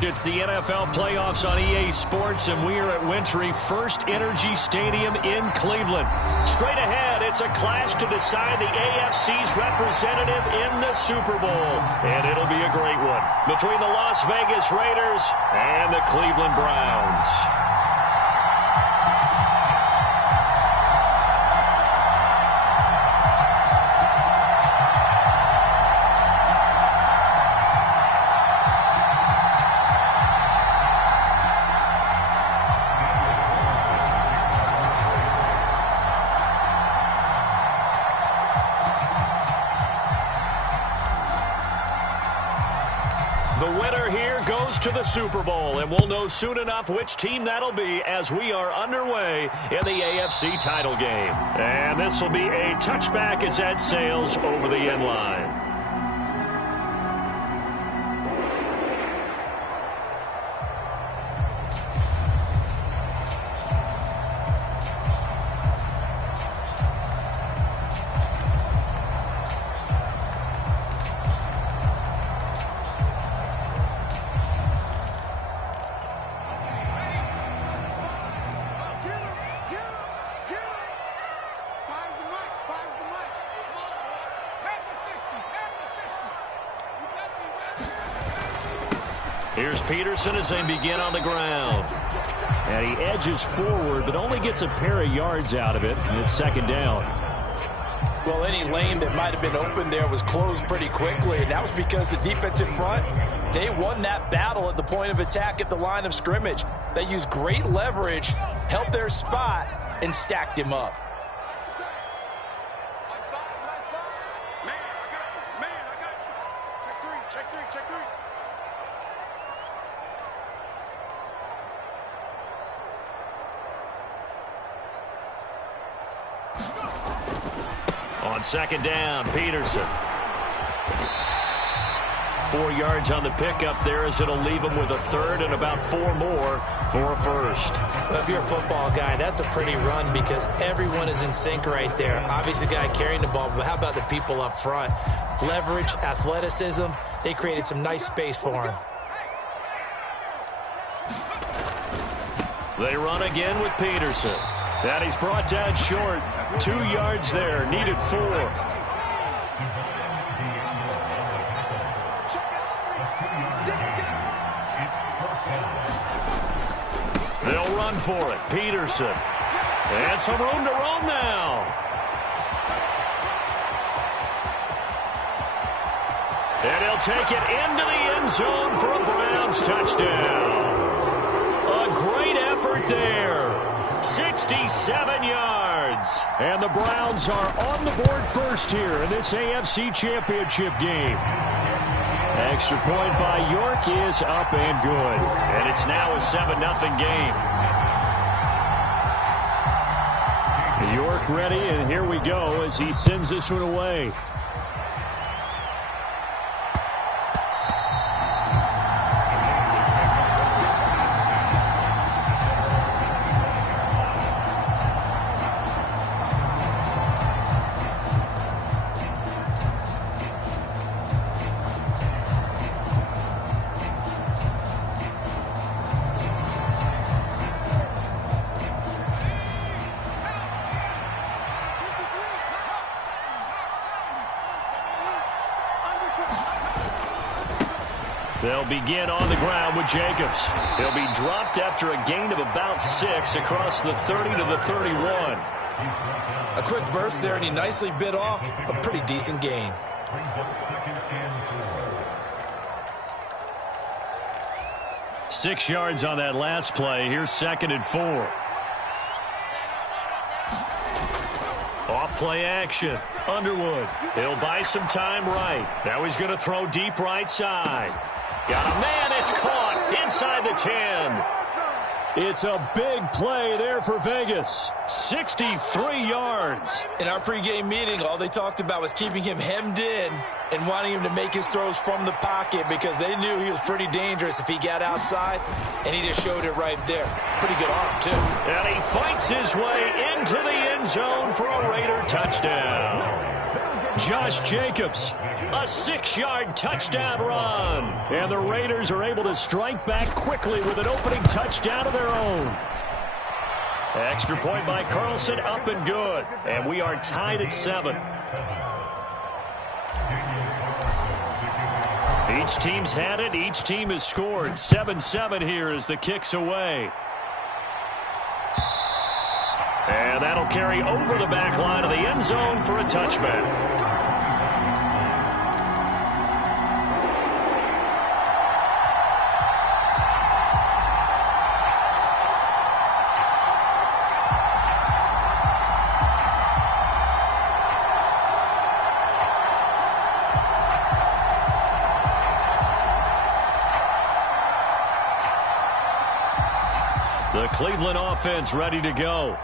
It's the NFL playoffs on EA Sports, and we are at Wintry First Energy Stadium in Cleveland. Straight ahead, it's a clash to decide the AFC's representative in the Super Bowl. And it'll be a great one between the Las Vegas Raiders and the Cleveland Browns. To the Super Bowl, and we'll know soon enough which team that'll be as we are underway in the AFC title game. And this will be a touchback as that sails over the end line. Here's Peterson as they begin on the ground. And he edges forward, but only gets a pair of yards out of it, and it's second down. Well, any lane that might have been open there was closed pretty quickly, and that was because the defensive front, they won that battle at the point of attack at the line of scrimmage. They used great leverage, held their spot, and stacked him up. On second down, Peterson. 4 yards on the pickup there as it'll leave him with a third and about 4 more for a first. Well, if you're a football guy, that's a pretty run because everyone is in sync right there. Obviously, the guy carrying the ball, but how about the people up front? Leverage, athleticism, they created some nice space for him. They run again with Peterson. And he's brought down short. 2 yards there, needed 4. They'll run for it. Peterson. And some room to roam now. And he'll take it into the end zone for a Browns touchdown. A great effort there. 67 yards. And the Browns are on the board first here in this AFC Championship game. Extra point by York is up and good. And it's now a 7-0 game. York ready, and here we go as he sends this one away. They'll begin on the ground with Jacobs. He'll be dropped after a gain of about 6 across the 30 to the 31. A quick burst there, and he nicely bit off a pretty decent gain. Six yards on that last play. Here's 2nd and 4. Off play action. Underwood. He'll buy some time right. Now he's going to throw deep right side. Got a man. It's caught inside the 10. It's a big play there for Vegas. 63 yards. In our pregame meeting, all they talked about was keeping him hemmed in and wanting him to make his throws from the pocket because they knew he was pretty dangerous if he got outside, and he just showed it right there. Pretty good arm, too. And he fights his way into the end zone for a Raider touchdown. Josh Jacobs, a 6-yard touchdown run. And the Raiders are able to strike back quickly with an opening touchdown of their own. Extra point by Carlson, up and good. And we are tied at 7. Each team's had it. Each team has scored. 7-7 here as the kick's away. And that'll carry over the back line of the end zone for a touchback. The Cleveland offense ready to go.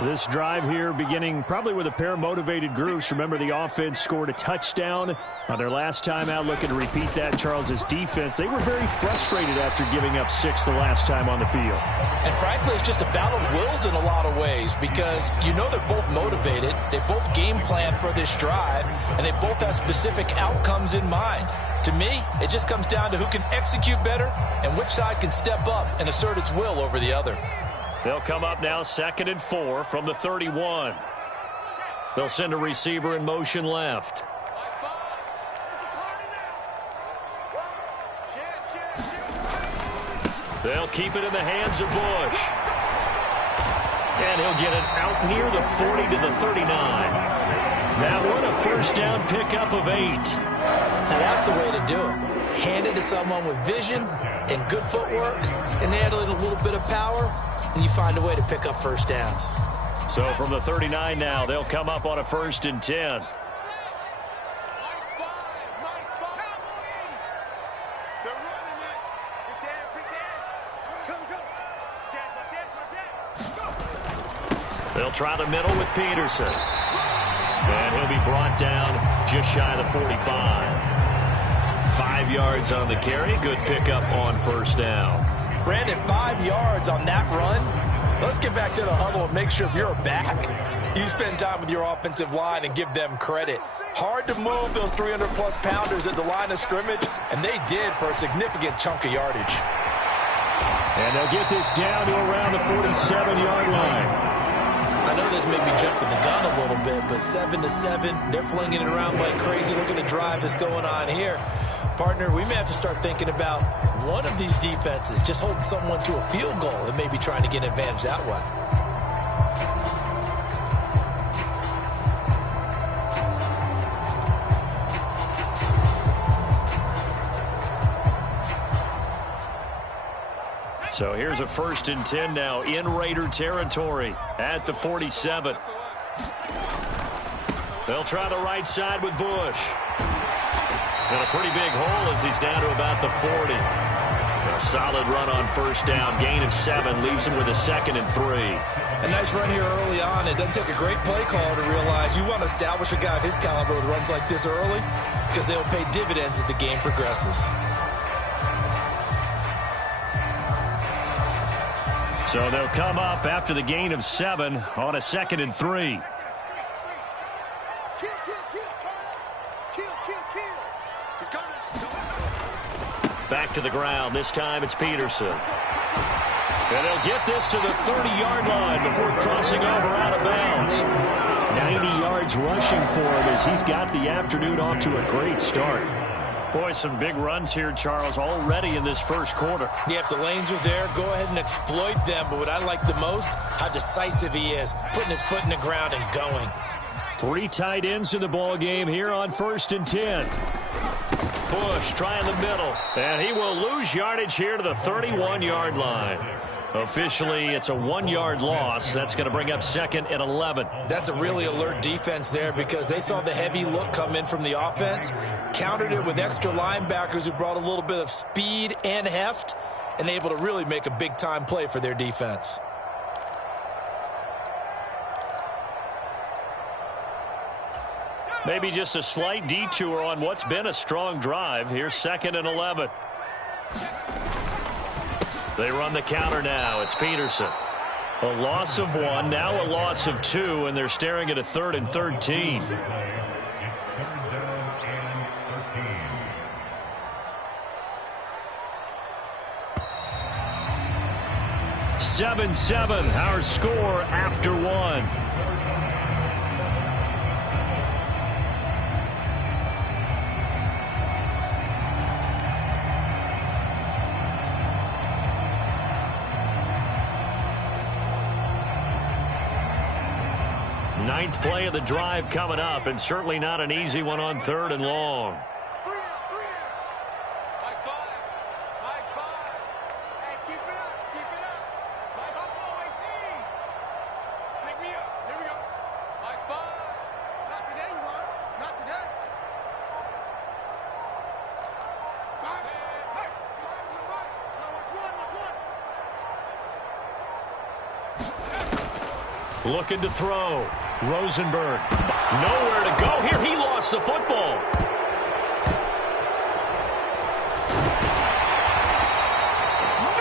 This drive here beginning probably with a pair of motivated groups. Remember, the offense scored a touchdown on their last time out. Looking to repeat that. Charles's defense, they were very frustrated after giving up 6 the last time on the field. And frankly, it's just a battle of wills in a lot of ways because you know they're both motivated. They both game plan for this drive, and they both have specific outcomes in mind. To me, it just comes down to who can execute better and which side can step up and assert its will over the other. They'll come up now 2nd and 4 from the 31. They'll send a receiver in motion left. They'll keep it in the hands of Bush. And he'll get it out near the 40 to the 39. That one a first down pickup of 8. Now that's the way to do it. Hand it to someone with vision and good footwork and add in a little bit of power, and you find a way to pick up first downs. So from the 39 now, they'll come up on a 1st and 10. They'll try the middle with Peterson. And he'll be brought down just shy of the 45. 5 yards on the carry. Good pickup on first down. Brandon, 5 yards on that run. Let's get back to the huddle and make sure if you're a back, you spend time with your offensive line and give them credit. Hard to move those 300-plus pounders at the line of scrimmage, and they did for a significant chunk of yardage. And they'll get this down to around the 47-yard line. I know this may be jumping the gun a little bit, but 7-7, they're flinging it around like crazy. Look at the drive that's going on here. Partner, we may have to start thinking about one of these defenses just holding someone to a field goal and maybe trying to get an advantage that way. So here's a 1st and 10 now in Raider territory at the 47. They'll try the right side with Bush. And a pretty big hole as he's down to about the 40. A solid run on first down. Gain of 7 leaves him with a 2nd and 3. A nice run here early on. It doesn't take a great play caller to realize you want to establish a guy of his caliber with runs like this early because they'll pay dividends as the game progresses. So they'll come up after the gain of 7 on a 2nd and 3. Back to the ground. This time it's Peterson. And they'll get this to the 30-yard line before crossing over out of bounds. 90 yards rushing for him as he's got the afternoon off to a great start. Boy, some big runs here, Charles, already in this first quarter. Yeah, if the lanes are there, go ahead and exploit them. But what I like the most, how decisive he is, putting his foot in the ground and going. 3 tight ends in the ball game here on 1st and 10. Bush trying the middle, and he will lose yardage here to the 31-yard line. Officially, it's a 1-yard loss. That's going to bring up 2nd and 11. That's a really alert defense there because they saw the heavy look come in from the offense, countered it with extra linebackers who brought a little bit of speed and heft, and able to really make a big-time play for their defense. Maybe just a slight detour on what's been a strong drive. Here's 2nd and 11. They run the counter now. It's Peterson. A loss of 1, now a loss of 2, and they're staring at a 3rd and 13. 7-7, our score after one. Ninth play of the drive coming up, and certainly not an easy one on 3rd and long. Looking to throw. Rosenberg. Nowhere to go here. He lost the football.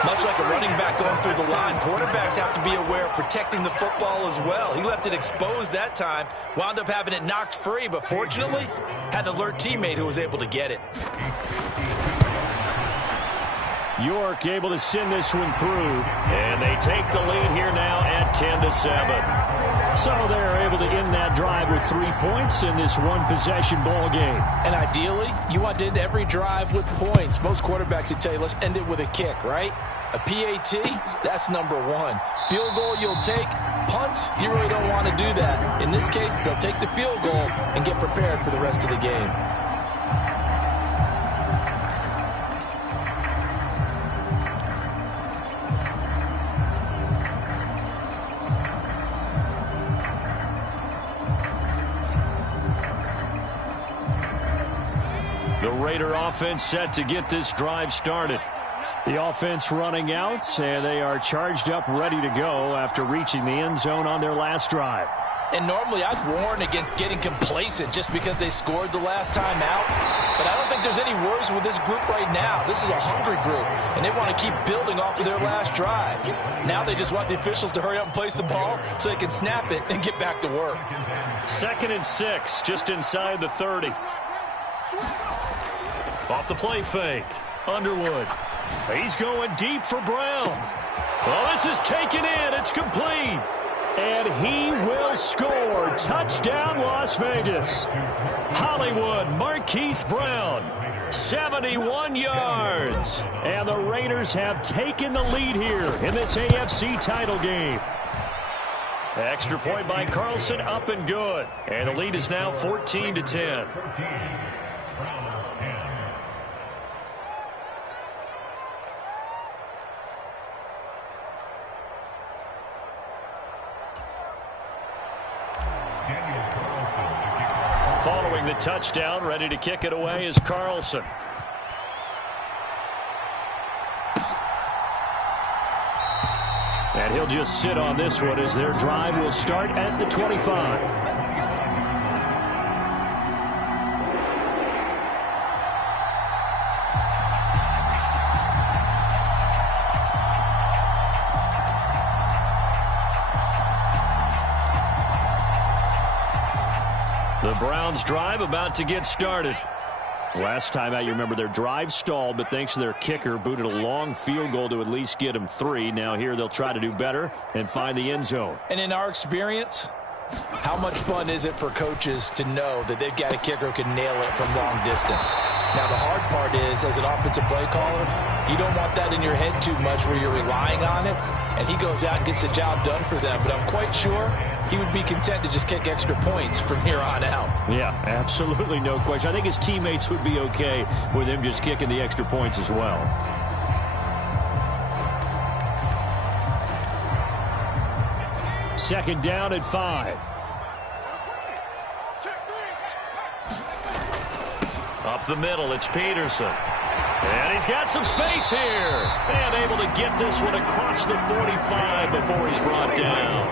Much like a running back going through the line, quarterbacks have to be aware of protecting the football as well. He left it exposed that time, wound up having it knocked free, but fortunately, had an alert teammate who was able to get it. York able to send this one through, and they take the lead here now at 10-7. So they're able to end that drive with 3 points in this one-possession ball game. And ideally, you want to end every drive with points. Most quarterbacks would tell you, let's end it with a kick, right? A PAT, that's number one. Field goal you'll take. Punts, you really don't want to do that. In this case, they'll take the field goal and get prepared for the rest of the game. The Raider offense set to get this drive started. The offense running out, and they are charged up, ready to go after reaching the end zone on their last drive. And normally I'd warn against getting complacent just because they scored the last time out. But I don't think there's any worries with this group right now. This is a hungry group, and they want to keep building off of their last drive. Now they just want the officials to hurry up and place the ball so they can snap it and get back to work. 2nd and 6, just inside the 30. Off the play fake. Underwood. He's going deep for Brown. Well, this is taken in. It's complete. And he will score. Touchdown, Las Vegas. Hollywood, Marquise Brown. 71 yards. And the Raiders have taken the lead here in this AFC title game. Extra point by Carlson, up and good. And the lead is now 14-10. Following the touchdown, ready to kick it away is Carlson. And he'll just sit on this one as their drive will start at the 25. The Browns drive about to get started. Last time out, you remember their drive stalled, but thanks to their kicker, booted a long field goal to at least get them 3. Now here they'll try to do better and find the end zone. And in our experience, how much fun is it for coaches to know that they've got a kicker who can nail it from long distance? Now, the hard part is, as an offensive play caller, you don't want that in your head too much where you're relying on it, and he goes out and gets the job done for them. But I'm quite sure he would be content to just kick extra points from here on out. Yeah, absolutely no question. I think his teammates would be okay with him just kicking the extra points as well. Second down at 5. Up the middle, it's Peterson. And he's got some space here. And able to get this one across the 45 before he's brought down.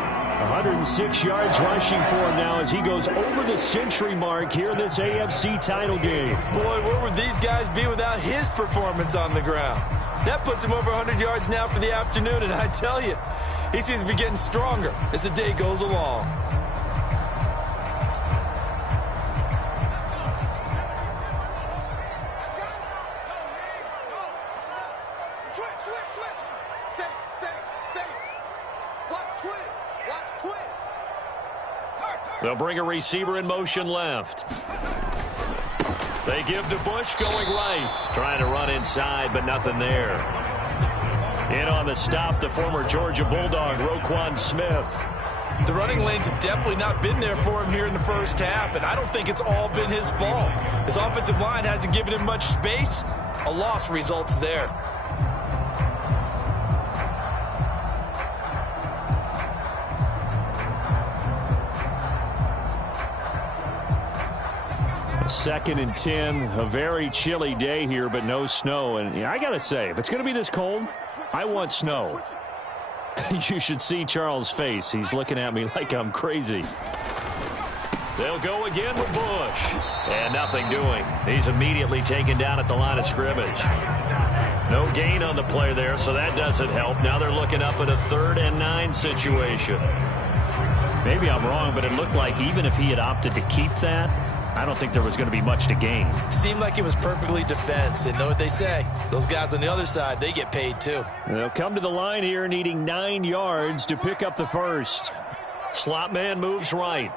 106 yards rushing for him now as he goes over the century mark here in this AFC title game. Boy, where would these guys be without his performance on the ground? That puts him over 100 yards now for the afternoon, and I tell you, he seems to be getting stronger as the day goes along. They'll bring a receiver in motion left. They give to Bush going right. Trying to run inside, but nothing there. In on the stop, the former Georgia Bulldog, Roquan Smith. The running lanes have definitely not been there for him here in the first half, and I don't think it's all been his fault. His offensive line hasn't given him much space. A loss results there. Second and 10, a very chilly day here, but no snow. And I got to say, if it's going to be this cold, I want snow. You should see Charles' face. He's looking at me like I'm crazy. They'll go again with Bush. And nothing doing. He's immediately taken down at the line of scrimmage. No gain on the play there, so that doesn't help. Now they're looking up at a 3rd and 9 situation. Maybe I'm wrong, but it looked like even if he had opted to keep that, I don't think there was going to be much to gain. Seemed like it was perfectly defense. And know what they say? Those guys on the other side, they get paid too. They'll come to the line here needing 9 yards to pick up the first. Slot man moves right.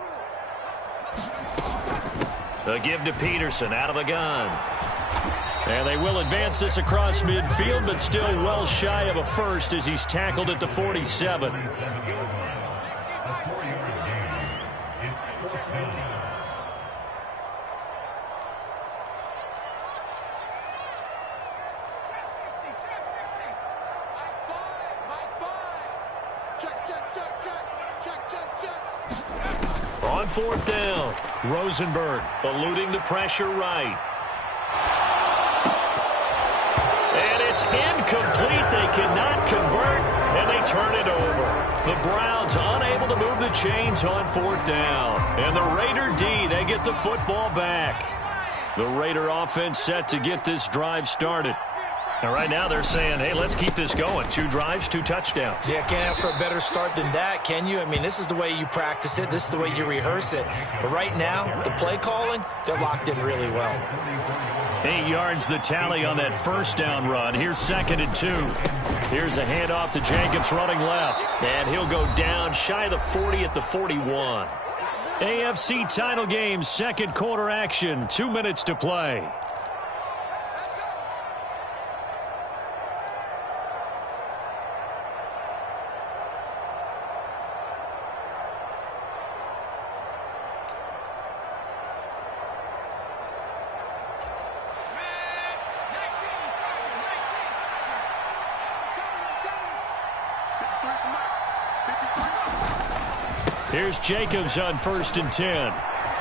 The give to Peterson out of the gun. And they will advance this across midfield, but still well shy of a first as he's tackled at the 47. On 4th down, Rosenberg eluding the pressure right. And it's incomplete. They cannot convert, and they turn it over. The Browns unable to move the chains on 4th down. And the Raider D, they get the football back. The Raider offense set to get this drive started. And right now they're saying, hey, let's keep this going. 2 drives, 2 touchdowns. Yeah, can't ask for a better start than that, can you? I mean, this is the way you practice it. This is the way you rehearse it. But right now, the play calling, they're locked in really well. 8 yards the tally on that 1st down run. Here's 2nd and 2. Here's a handoff to Jacobs running left. And he'll go down shy of the 40 at the 41. AFC title game, 2nd quarter action. 2 minutes to play. Here's Jacobs on 1st and 10.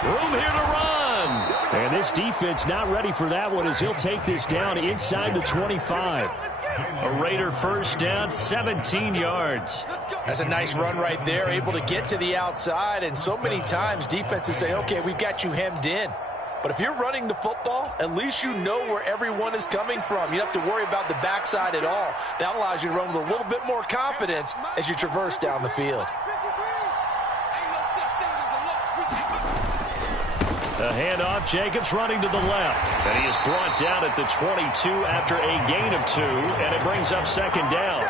Room here to run. And this defense not ready for that one as he'll take this down inside the 25. A Raider 1st down, 17 yards. That's a nice run right there, able to get to the outside. And so many times defenses say, okay, we've got you hemmed in. But if you're running the football, at least you know where everyone is coming from. You don't have to worry about the backside at all. That allows you to run with a little bit more confidence as you traverse down the field. The handoff, Jacobs running to the left. And he is brought down at the 22 after a gain of 2, and it brings up 2nd down.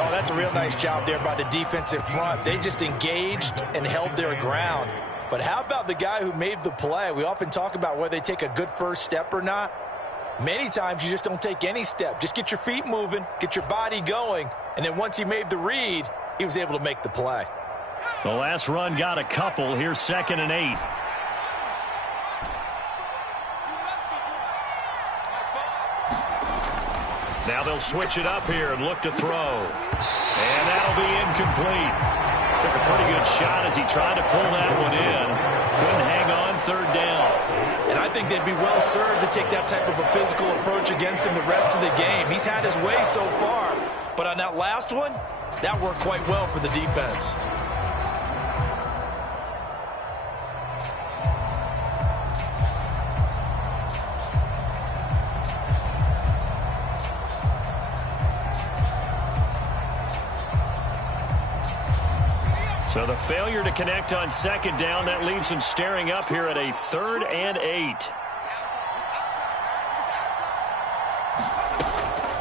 Oh, that's a real nice job there by the defensive front. They just engaged and held their ground. But how about the guy who made the play? We often talk about whether they take a good first step or not. Many times you just don't take any step. Just get your feet moving, get your body going, and then once he made the read, he was able to make the play. The last run got a couple. Here's 2nd and 8. Now they'll switch it up here and look to throw. And that'll be incomplete. Took a pretty good shot as he tried to pull that one in. Couldn't hang on, 3rd down. And I think they'd be well served to take that type of a physical approach against him the rest of the game. He's had his way so far. But on that last one, that worked quite well for the defense. So the failure to connect on 2nd down, that leaves him staring up here at a 3rd and 8.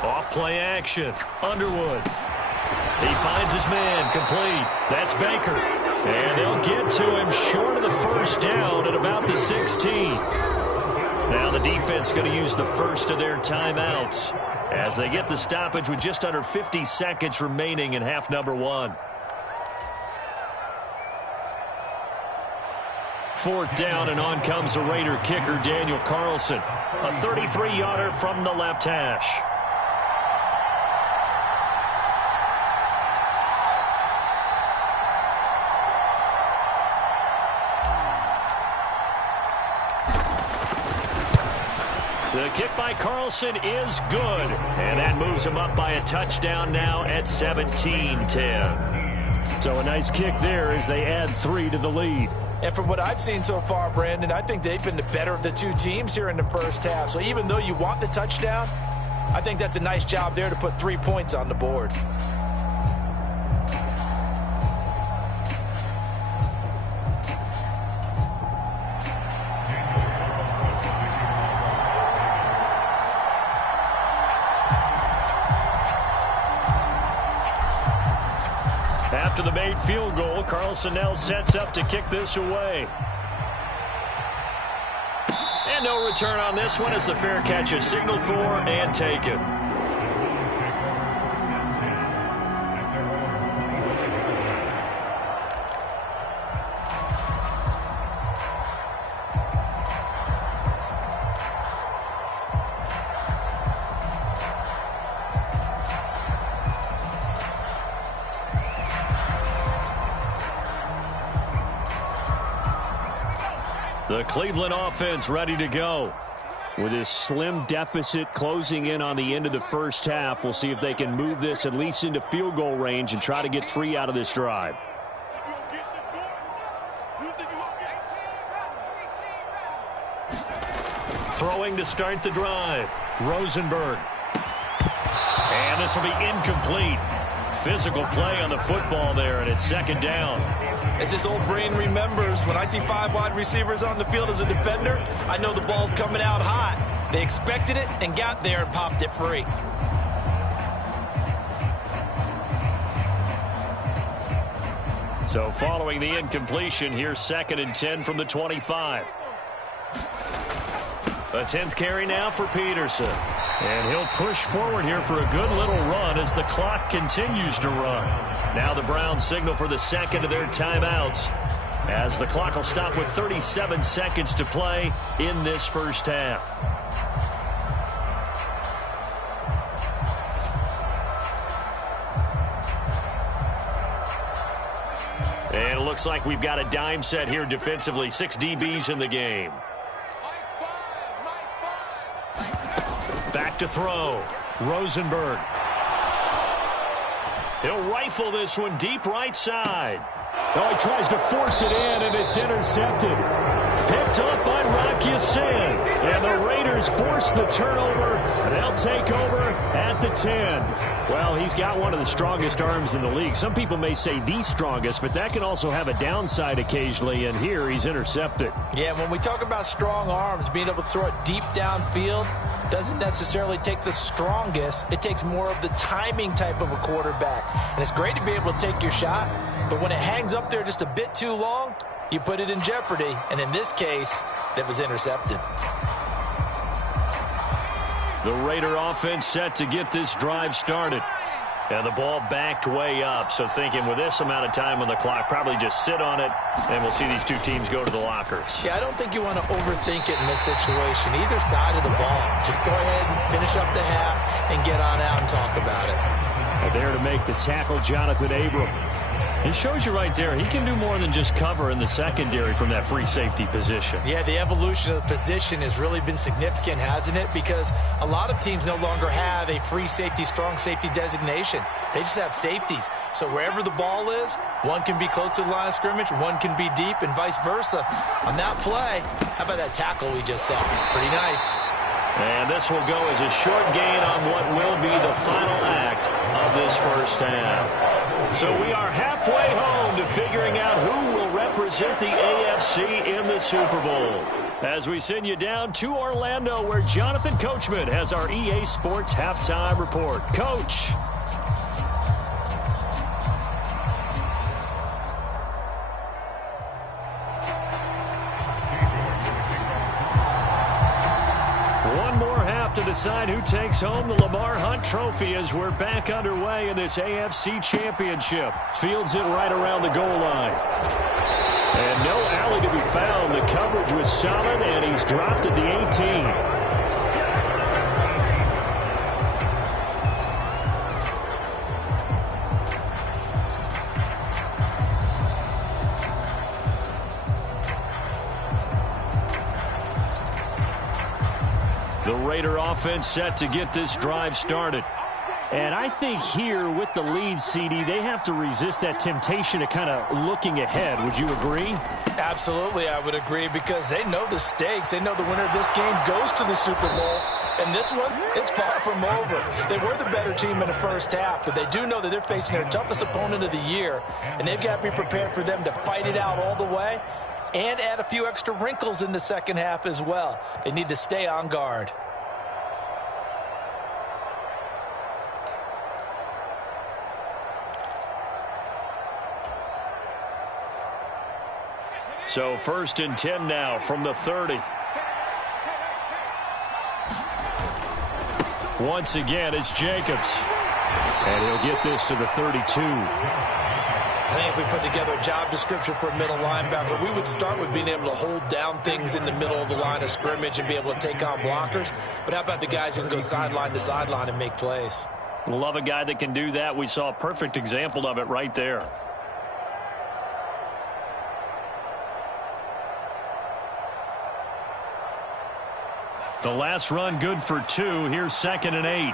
Off play action. Underwood. He finds his man, complete. That's Baker. And they'll get to him short of the first down at about the 16. Now the defense going to use the first of their timeouts as they get the stoppage with just under 50 seconds remaining in half number one. Fourth down, and on comes the Raider kicker, Daniel Carlson. A 33-yarder from the left hash. The kick by Carlson is good, and that moves him up by a touchdown now at 17-10. So a nice kick there as they add 3 to the lead. And from what I've seen so far, Brandon, I think they've been the better of the two teams here in the first half. So even though you want the touchdown, I think that's a nice job there to put 3 points on the board. After the made field goal, Carlson now sets up to kick this away. And no return on this one as the fair catch is signaled for and taken. The Cleveland offense ready to go. With this slim deficit closing in on the end of the first half, we'll see if they can move this at least into field goal range and try to get 3 out of this drive. Throwing to start the drive, Rosenberg. And this will be incomplete. Physical play on the football there, and it's second down. As his old brain remembers, when I see 5 wide receivers on the field as a defender, I know the ball's coming out hot. They expected it and got there and popped it free. So following the incompletion, here's 2nd and 10 from the 25. A 10th carry now for Peterson. And he'll push forward here for a good little run as the clock continues to run. Now the Browns signal for the second of their timeouts as the clock will stop with 37 seconds to play in this first half. And it looks like we've got a dime set here defensively. 6 DBs in the game. Back to throw. Rosenberg. He'll rifle this one deep right side. Oh, he tries to force it in, and it's intercepted. Picked up by Rocky Sin. And the Raiders force the turnover, and they'll take over at the 10. Well, he's got one of the strongest arms in the league. Some people may say the strongest, but that can also have a downside occasionally, and here he's intercepted. Yeah, when we talk about strong arms, being able to throw it deep downfield doesn't necessarily take the strongest. It takes more of the timing type of a quarterback. And it's great to be able to take your shot, but when it hangs up there just a bit too long, you put it in jeopardy. And in this case, that was intercepted. The Raider offense set to get this drive started. And the ball backed way up, so thinking with this amount of time on the clock, probably just sit on it, and we'll see these two teams go to the lockers. Yeah, I don't think you want to overthink it in this situation. Either side of the ball. Just go ahead and finish up the half and get on out and talk about it. And there to make the tackle, Jonathan Abram. He shows you right there, he can do more than just cover in the secondary from that free safety position. Yeah, the evolution of the position has really been significant, hasn't it? Because a lot of teams no longer have a free safety, strong safety designation. They just have safeties. So wherever the ball is, one can be close to the line of scrimmage, one can be deep, and vice versa. On that play, how about that tackle we just saw? Pretty nice. And this will go as a short gain on what will be the final act of this first half. So we are halfway home to figuring out who will represent the AFC in the Super Bowl. As we send you down to Orlando, where Jonathan Coachman has our EA Sports Halftime Report. Coach. kickoff to decide who takes home the Lamar Hunt Trophy as we're back underway in this AFC Championship. Fields it right around the goal line. And no alley to be found. The coverage was solid, and he's dropped at the 18. The Raider offense set to get this drive started. And I think here with the lead, CD, they have to resist that temptation of kind of looking ahead. Would you agree? Absolutely, I would agree, because they know the stakes. They know the winner of this game goes to the Super Bowl. And this one, it's far from over. They were the better team in the first half, but they do know that they're facing their toughest opponent of the year, and they've got to be prepared for them to fight it out all the way and add a few extra wrinkles in the second half as well. They need to stay on guard. So 1st and 10 now from the 30. Once again, it's Jacobs. And he'll get this to the 32. I think if we put together a job description for a middle linebacker, we would start with being able to hold down things in the middle of the line of scrimmage and be able to take on blockers. But how about the guys who can go sideline to sideline and make plays? Love a guy that can do that. We saw a perfect example of it right there. The last run good for 2. Here's 2nd and 8.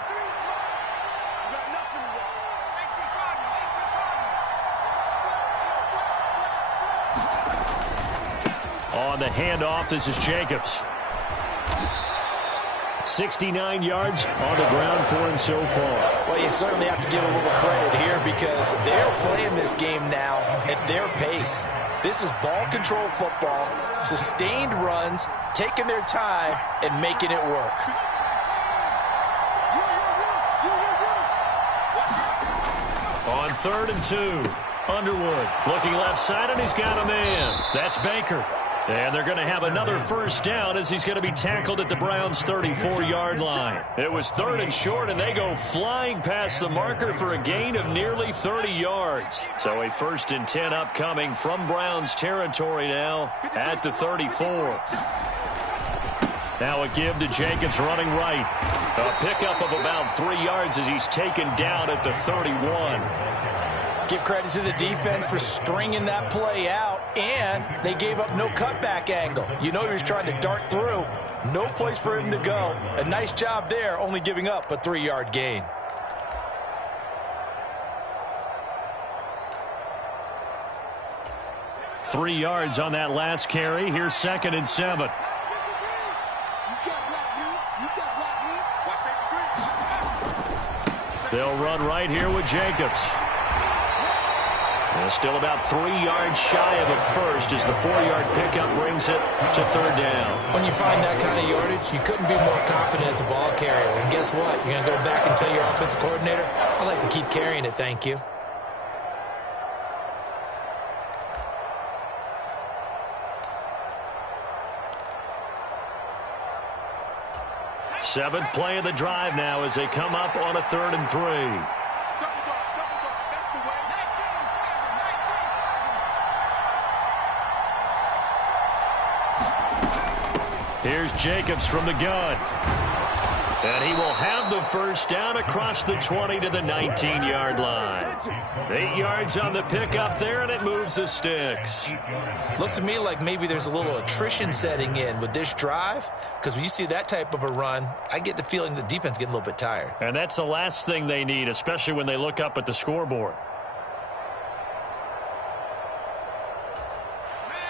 On the handoff, this is Jacobs. 69 yards on the ground for him so far. Well, you certainly have to give a little credit here because they're playing this game now at their pace. This is ball control football, sustained runs, taking their time and making it work. On 3rd and 2, Underwood looking left side, and he's got a man. That's Baker. And they're going to have another first down as he's going to be tackled at the Browns' 34-yard line. It was 3rd and short, and they go flying past the marker for a gain of nearly 30 yards. So a 1st and 10 upcoming from Browns territory now at the 34. Now a give to Jacobs running right. A pickup of about 3 yards as he's taken down at the 31. Give credit to the defense for stringing that play out, and they gave up no cutback angle. You know he was trying to dart through. No place for him to go. A nice job there, only giving up a 3-yard gain. Three yards on that last carry. Here's 2nd and 7. They'll run right here with Jacobs. Still about 3 yards shy of a first as the 4-yard pickup brings it to 3rd down. When you find that kind of yardage, you couldn't be more confident as a ball carrier. And guess what? You're going to go back and tell your offensive coordinator, I'd like to keep carrying it, thank you. Seventh play of the drive now as they come up on a 3rd and 3. Here's Jacobs from the gun. And he will have the first down across the 20 to the 19-yard line. 8 yards on the pickup there, and it moves the sticks. Looks to me like maybe there's a little attrition setting in with this drive, because when you see that type of a run, I get the feeling the defense getting a little bit tired. And that's the last thing they need, especially when they look up at the scoreboard.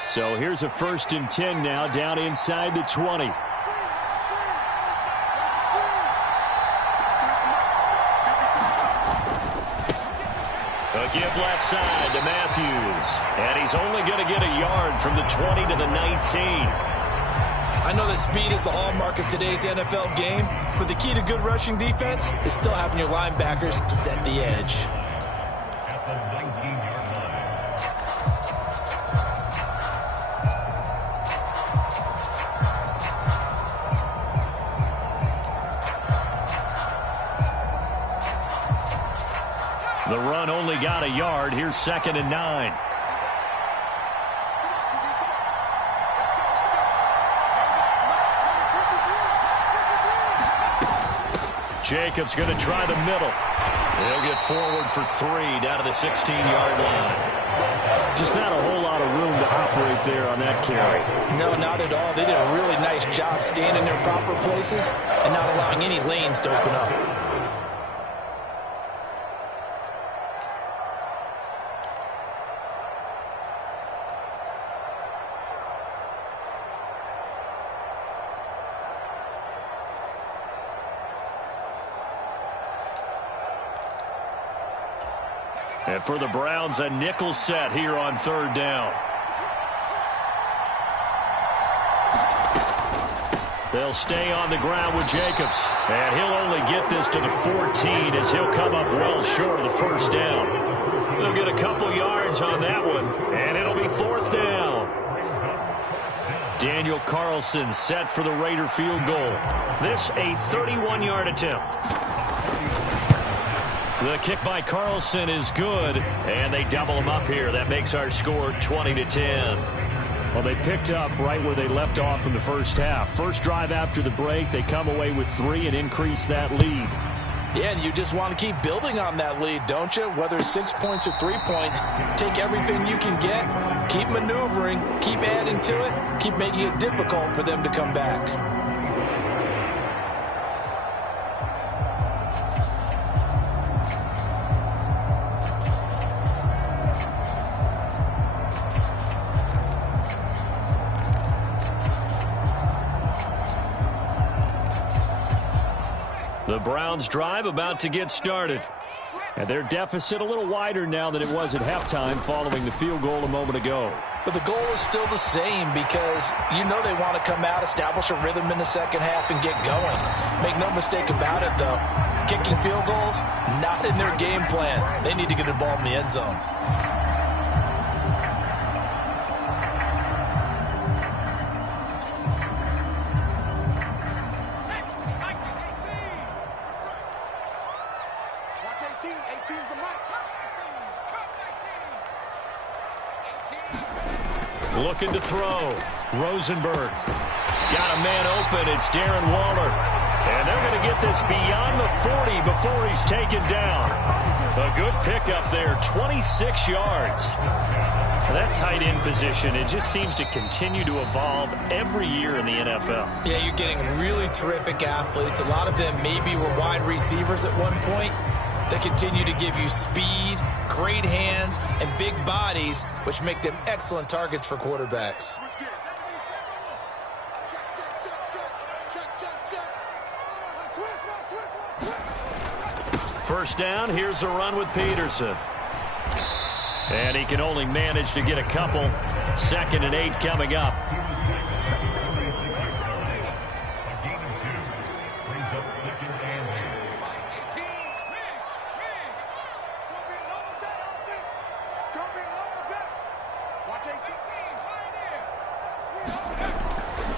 So here's a 1st and 10 now down inside the 20. A give left side to Matthews. And he's only going to get a yard from the 20 to the 19. I know that speed is the hallmark of today's NFL game, but the key to good rushing defense is still having your linebackers set the edge. The run only got a yard. Here's 2nd and 9. Jacobs going to try the middle. They'll get forward for 3 down to the 16-yard line. Just not a whole lot of room to operate there on that carry. No, not at all. They did a really nice job staying in their proper places and not allowing any lanes to open up. And for the Browns, a nickel set here on 3rd down. They'll stay on the ground with Jacobs. And he'll only get this to the 14 as he'll come up well short of the 1st down. They'll get a couple yards on that one, and it'll be 4th down. Daniel Carlson set for the Raider field goal. This a 31-yard attempt. The kick by Carlson is good, and they double him up here. That makes our score 20-10. Well, they picked up right where they left off in the first half. First drive after the break, they come away with 3 and increase that lead. Yeah, and you just want to keep building on that lead, don't you? Whether it's 6 points or 3 points, take everything you can get, keep maneuvering, keep adding to it, keep making it difficult for them to come back. The Browns drive about to get started. And their deficit a little wider now than it was at halftime following the field goal a moment ago. But the goal is still the same because you know they want to come out, establish a rhythm in the second half, and get going. Make no mistake about it, though. Kicking field goals, not in their game plan. They need to get the ball in the end zone. Looking to throw. Rosenberg. Got a man open. It's Darren Waller. And they're going to get this beyond the 40 before he's taken down. A good pickup there, 26 yards. That tight end position, it just seems to continue to evolve every year in the NFL. Yeah, you're getting really terrific athletes. A lot of them maybe were wide receivers at one point. They continue to give you speed, great hands, and big bodies, which make them excellent targets for quarterbacks. First down, here's a run with Peterson. And he can only manage to get a couple. 2nd and 8 coming up.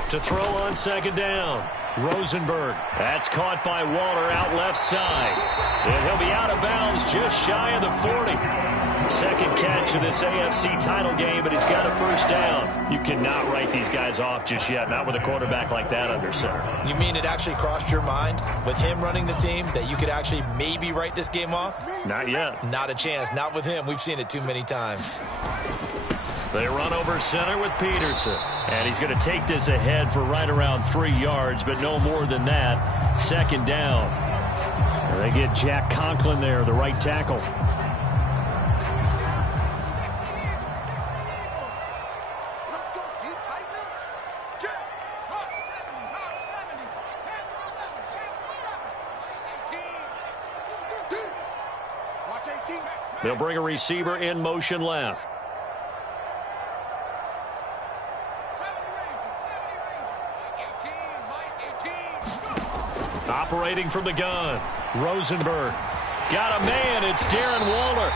To throw on 2nd down. Rosenberg. That's caught by Waller out left side. And he'll be out of bounds just shy of the 40. Second catch of this AFC title game, but he's got a first down. You cannot write these guys off just yet, not with a quarterback like that under center. You mean it actually crossed your mind with him running the team that you could actually maybe write this game off? Not yet. Not a chance. Not with him. We've seen it too many times. They run over center with Peterson. And he's going to take this ahead for right around 3 yards, but no more than that. 2nd down. And they get Jack Conklin there, the right tackle. They'll bring a receiver in motion left. Operating from the gun. Rosenberg. Got a man. It's Darren Waller.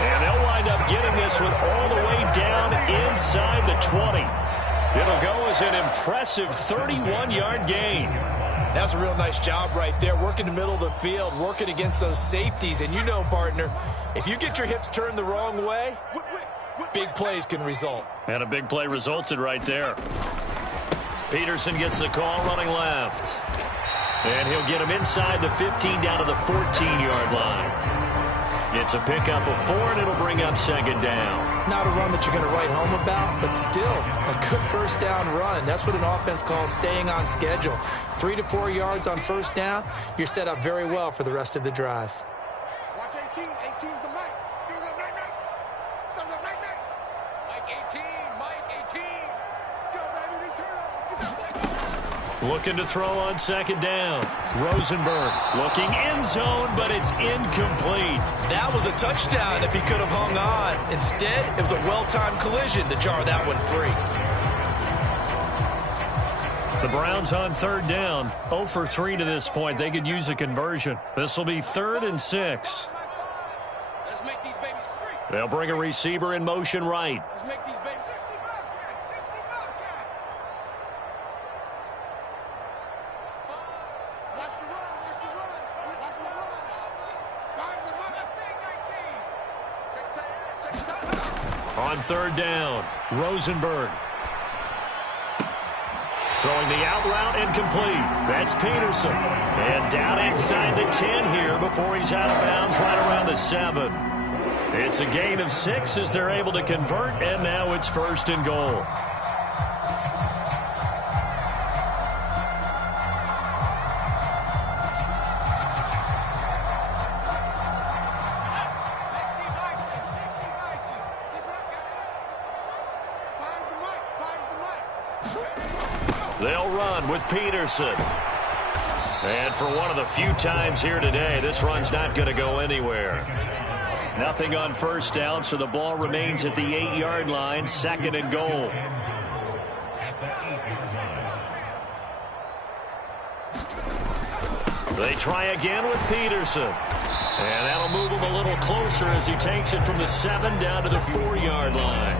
And they'll wind up getting this one all the way down inside the 20. It'll go as an impressive 31-yard gain. That's a real nice job right there, working the middle of the field, working against those safeties. And you know, partner, if you get your hips turned the wrong way, big plays can result. And a big play resulted right there. Peterson gets the call running left. And he'll get him inside the 15 down to the 14-yard line. It's a pickup of 4, and it'll bring up second down. Not a run that you're going to write home about, but still a good first down run. That's what an offense calls staying on schedule. 3 to 4 yards on first down, you're set up very well for the rest of the drive. Watch 18. 18's the mic. You're the right night. Mike 18. Mike 18. Let's go, baby. Return up. Get that back. Looking to throw on second down. Rosenberg looking end zone, but it's incomplete. That was a touchdown if he could have hung on. Instead, it was a well-timed collision to jar that one free. The Browns on third down. 0 for 3 to this point. They could use a conversion. This will be 3rd and 6. Let's make these babies free. They'll bring a receiver in motion right. Let's make these babies 60 Bobcat. 60 Bobcat. Watch the run. Watch the run. Watch the run. Five's the mic. Mustang 19. Check that out. On third down, Rosenberg. Throwing the out route incomplete. That's Peterson. And down inside the 10 here before he's out of bounds right around the 7. It's a gain of 6 as they're able to convert, and now it's 1st and goal. They'll run with Peterson. And for one of the few times here today, this run's not going to go anywhere. Nothing on first down, so the ball remains at the 8-yard line, 2nd and goal. They try again with Peterson. And that'll move him a little closer as he takes it from the 7 down to the 4-yard line.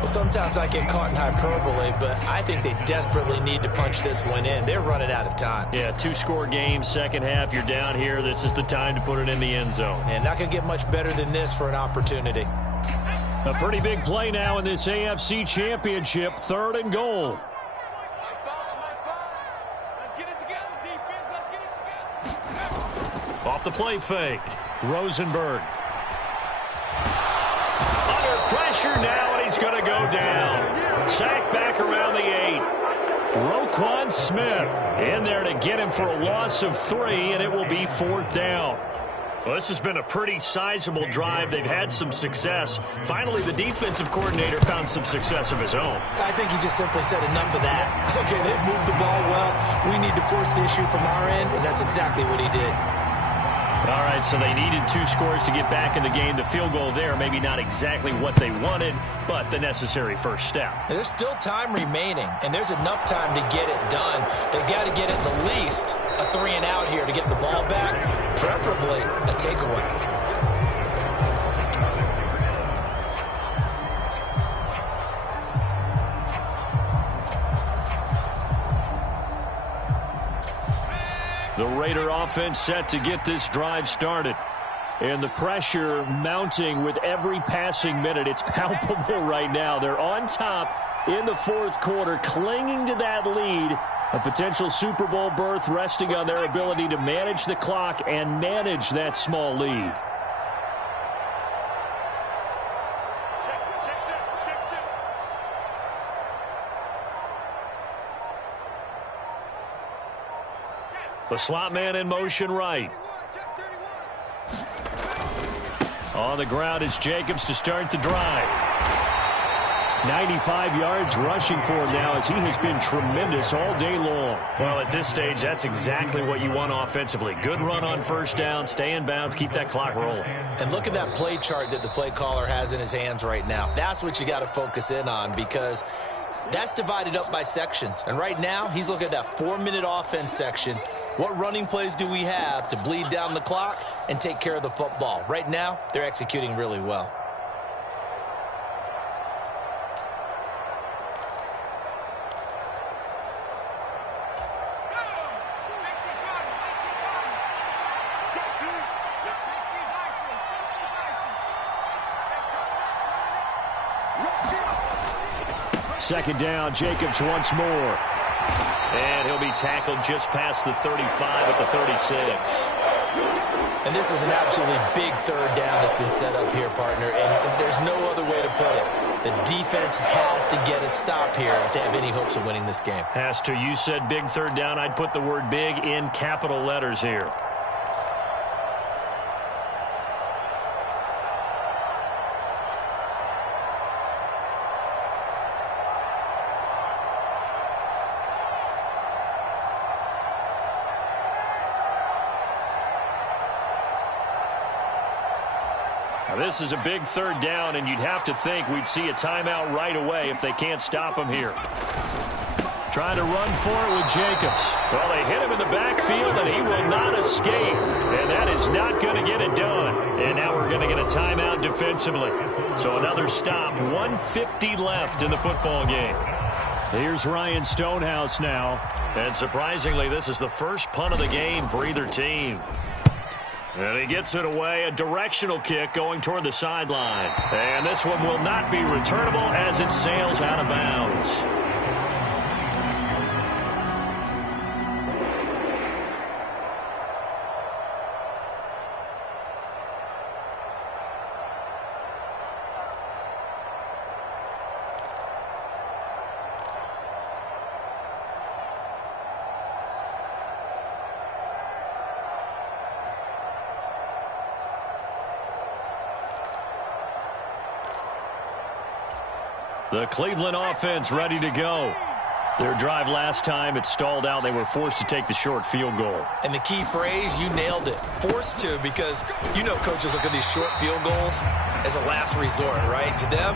Well, sometimes I get caught in hyperbole, but I think they desperately need to punch this one in. They're running out of time. Yeah, 2-score game, second half, you're down here. This is the time to put it in the end zone. And not going to get much better than this for an opportunity. A pretty big play now in this AFC Championship, 3rd and goal. Let's get it together, defense. Let's get it together. Off the play fake, Rosenberg. Under pressure now, and he's going to go down. Sacked back around the 8. Roquan Smith in there to get him for a loss of 3, and it will be 4th down. Well, this has been a pretty sizable drive. They've had some success. Finally, the defensive coordinator found some success of his own. I think he just simply said enough of that. Okay, they've moved the ball well. We need to force the issue from our end, and that's exactly what he did. All right, so they needed 2 scores to get back in the game. The field goal there, maybe not exactly what they wanted, but the necessary first step. There's still time remaining, and there's enough time to get it done. They've got to get at the least a 3-and-out here to get the ball back, preferably a takeaway. The Raider offense set to get this drive started. And the pressure mounting with every passing minute. It's palpable right now. They're on top in the 4th quarter, clinging to that lead. A potential Super Bowl berth resting on their ability to manage the clock and manage that small lead. The slot man in motion right. On the ground is Jacobs to start the drive. 95 yards rushing for him now as he has been tremendous all day long. Well, at this stage, that's exactly what you want offensively. Good run on first down, stay in bounds, keep that clock rolling. And look at that play chart that the play caller has in his hands right now. That's what you got to focus in on because that's divided up by sections. And right now, he's looking at that 4-minute offense section. What running plays do we have to bleed down the clock and take care of the football? Right now, they're executing really well. second down. Jacobs once more. And he'll be tackled just past the 35 at the 36. And this is an absolutely big third down that's been set up here, partner, and there's no other way to put it. The defense has to get a stop here if they have any hopes of winning this game. Has to. You said big third down. I'd put the word big in capital letters here. This is a big third down, and you'd have to think we'd see a timeout right away if they can't stop him here. Trying to run for it with Jacobs. Well, they hit him in the backfield, and he will not escape. And that is not going to get it done. And now we're going to get a timeout defensively. So another stop, 1:50 left in the football game. Here's Ryan Stonehouse now. And surprisingly, this is the first punt of the game for either team. And he gets it away, a directional kick going toward the sideline. And this one will not be returnable as it sails out of bounds. The Cleveland offense ready to go. Their drive last time, it stalled out. They were forced to take the short field goal. And the key phrase, you nailed it. Forced to, because you know coaches look at these short field goals as a last resort, right? To them,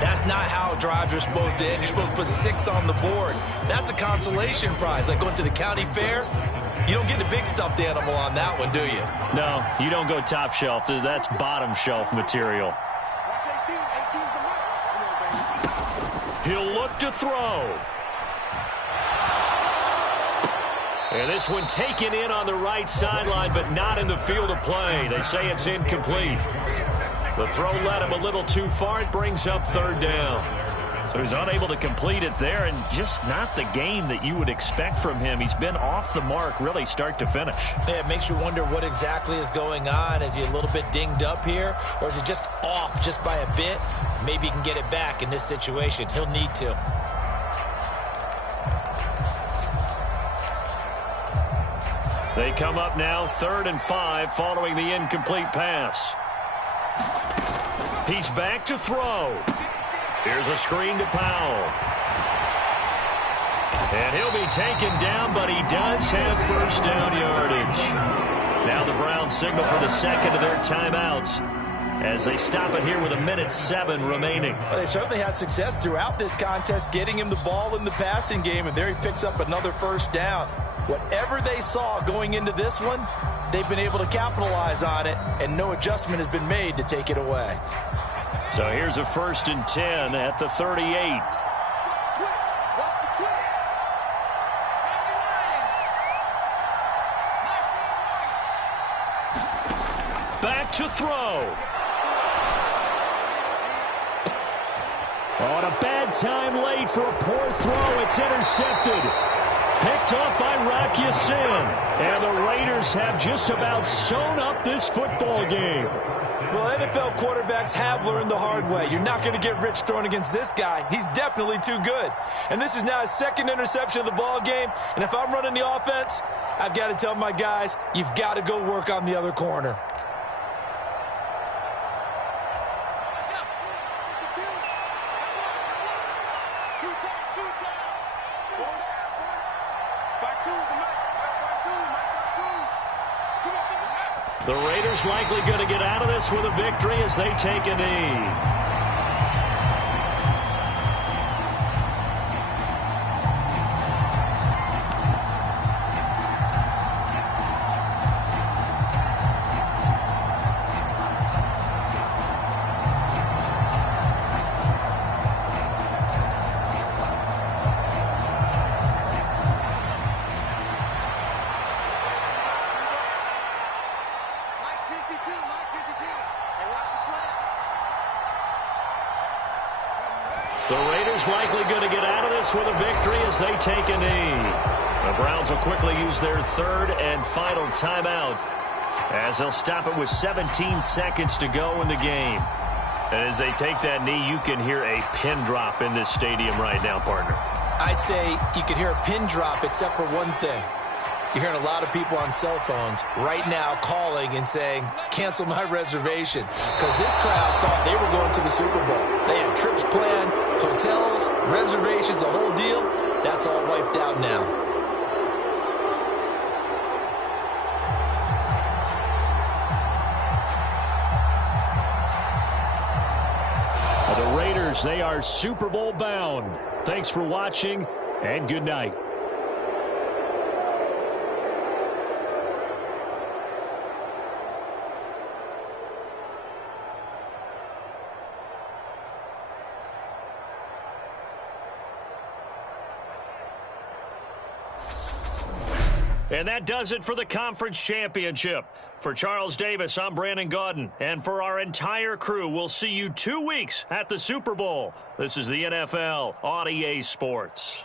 that's not how drives are supposed to end. You're supposed to put 6 on the board. That's a consolation prize. Like going to the county fair, you don't get the big stuffed animal on that one, do you? No, you don't go top shelf. That's bottom shelf material. Watch 18. 18's the mark. He'll look to throw. And this one taken in on the right sideline, but not in the field of play. They say it's incomplete. The throw led him a little too far. It brings up third down. So he's unable to complete it there, and just not the game that you would expect from him. He's been off the mark really start to finish. Yeah, it makes you wonder what exactly is going on. Is he a little bit dinged up here, or is he just off just by a bit? Maybe he can get it back in this situation. He'll need to. They come up now 3rd and 5 following the incomplete pass. He's back to throw. Here's a screen to Powell. And he'll be taken down, but he does have first down yardage. Now the Browns signal for the second of their timeouts as they stop it here with 1:07 remaining. Well, they certainly had success throughout this contest getting him the ball in the passing game, and there he picks up another first down. Whatever they saw going into this one, they've been able to capitalize on it, and no adjustment has been made to take it away. So here's a 1st and 10 at the 38. Back to throw. On a bad time late for a poor throw. It's intercepted. Picked off by Rocky Sin. And the Raiders have just about sewn up this football game. Well, NFL quarterbacks have learned the hard way. You're not going to get rich throwing against this guy. He's definitely too good. And this is now his 2nd interception of the ball game. And if I'm running the offense, I've got to tell my guys, you've got to go work on the other corner. The Raiders likely going to get out of this with a victory as they take a knee. The Raiders likely going to get out of this with a victory as they take a knee. The Browns will quickly use their third and final timeout as they'll stop it with 17 seconds to go in the game. And as they take that knee, you can hear a pin drop in this stadium right now, partner. I'd say you could hear a pin drop except for one thing. You're hearing a lot of people on cell phones right now calling and saying, cancel my reservation, because this crowd thought they were going to the Super Bowl. They had trips planned, hotels, reservations, the whole deal. That's all wiped out now. The Raiders, they are Super Bowl bound. Thanks for watching, and good night. And that does it for the conference championship. For Charles Davis, I'm Brandon Gaudin. And for our entire crew, we'll see you 2 weeks at the Super Bowl. This is the NFL on EA Sports.